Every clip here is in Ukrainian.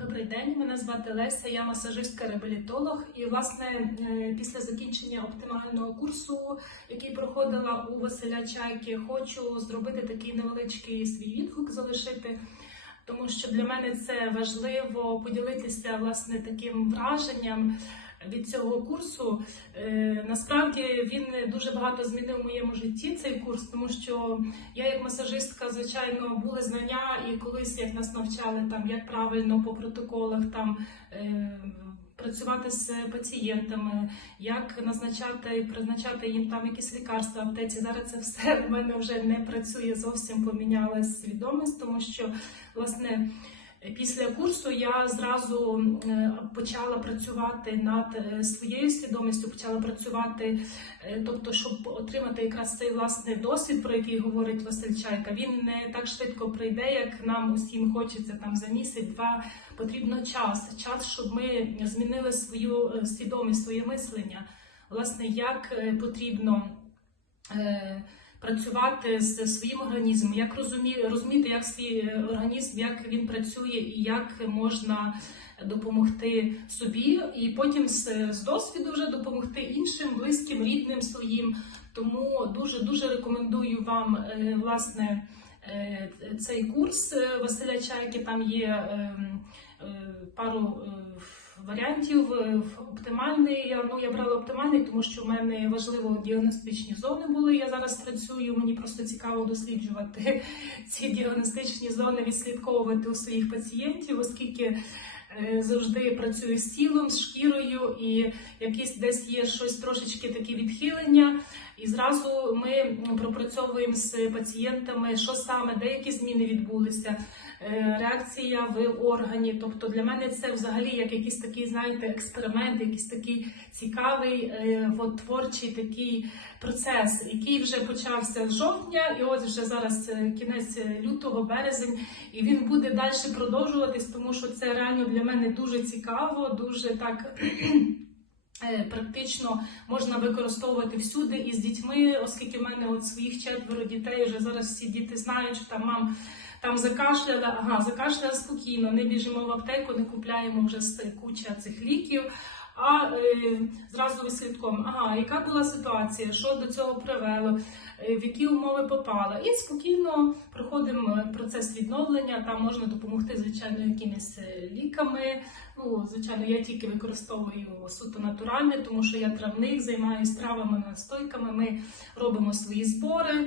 Добрий день, мене звати Леся, я масажистка-реабілітолог. І, власне, е, після закінчення оптимального курсу, який проходила у Василя Чайки, хочу зробити такий невеличкий свій відгук залишити. Тому що для мене це важливо поділитися власне таким враженням від цього курсу. Е, насправді він дуже багато змінив в моєму житті цей курс, тому що я, як масажистка, звичайно, були знання, і колись як нас навчали там, як правильно по протоколах там. Е, Працювати з пацієнтами, як назначати і призначати їм там якісь лікарства в аптеці. Зараз це все в мене вже не працює зовсім помінялась свідомість, тому що власне Після курсу я зразу е, почала працювати над е, своєю свідомістю, почала працювати, е, тобто, щоб отримати якраз цей власний досвід, про який говорить Василь Чайка. Він не так швидко прийде, як нам усім хочеться там за місяць-два. Потрібно час, час, щоб ми змінили свою свідомість, своє мислення. Власне, як потрібно працювати з своїм організмом, як розумі, розуміти, як свій організм, як він працює і як можна допомогти собі, і потім з, з досвіду вже допомогти іншим, близьким, рідним своїм. Тому дуже дуже рекомендую вам е, власне е, цей курс Василя Чайки. Там є ем, е, пару варіантів. Е, оптимальний ну я брала оптимальний, тому що в мене важливо діагностичні зони були. Я зараз працюю. Мені просто цікаво досліджувати ці діагностичні зони, відслідковувати у своїх пацієнтів, оскільки. Е, завжди працюю з тілом, з шкірою, і якісь десь є щось трошечки такі відхилення. І зразу ми пропрацьовуємо з пацієнтами, що саме, деякі зміни відбулися, е, реакція в органі. Тобто для мене це взагалі як якийсь такий, знаєте, експеримент, якийсь такий цікавий е, от, творчий такий процес, який вже почався з жовтня, і ось вже зараз е, кінець лютого, березень, і він буде далі продовжуватись, тому що це реально для мене дуже цікаво, дуже так. Е, практично можна використовувати всюди і з дітьми, оскільки в мене от своїх четверо дітей вже зараз всі діти знають, що там мам там закашляла, ага, закашляла спокійно, не біжимо в аптеку, не купляємо вже куча цих ліків. А е, зразу вислідком, ага, яка була ситуація, що до цього привело, е, в які умови попала. І спокійно проходимо процес відновлення. Там можна допомогти, звичайно, якимись е, ліками. Ну, звичайно, я тільки використовую суто натуральне, тому що я травник, займаюся травами, настойками. Ми робимо свої збори.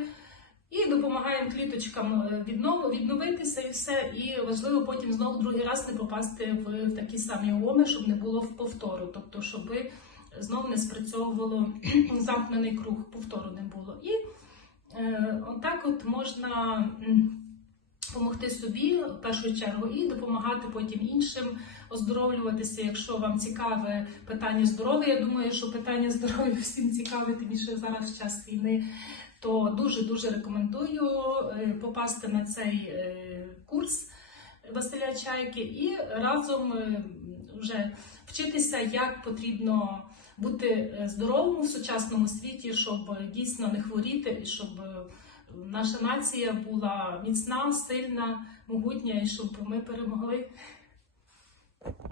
І допомагаємо кліточкам е, відновитися і все. І важливо потім знову другий раз не попасти в, такі самі оми, щоб не було в повтору. Тобто, щоб знову не спрацьовувало замкнений круг, повтору не було. І е, отак от можна допомогти собі в першу чергу і допомагати потім іншим оздоровлюватися. Якщо вам цікаве питання здоров'я, я думаю, що питання здоров'я всім цікаве, тим більше зараз в час війни то дуже-дуже рекомендую е, попасти на цей е, курс Василя Чайки і разом е, вже вчитися, як потрібно бути здоровим в сучасному світі, щоб дійсно не хворіти, і щоб наша нація була міцна, сильна, могутня, і щоб ми перемогли.